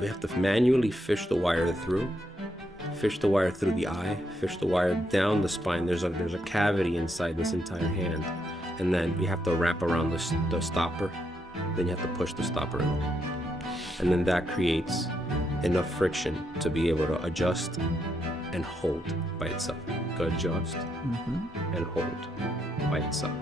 we have to manually fish the wire through the eye, fish the wire down the spine. There's a cavity inside this entire hand, and then you have to wrap around the stopper. Then you have to push the stopper in, and then that creates enough friction to be able to adjust and hold by itself. Adjust and hold by itself.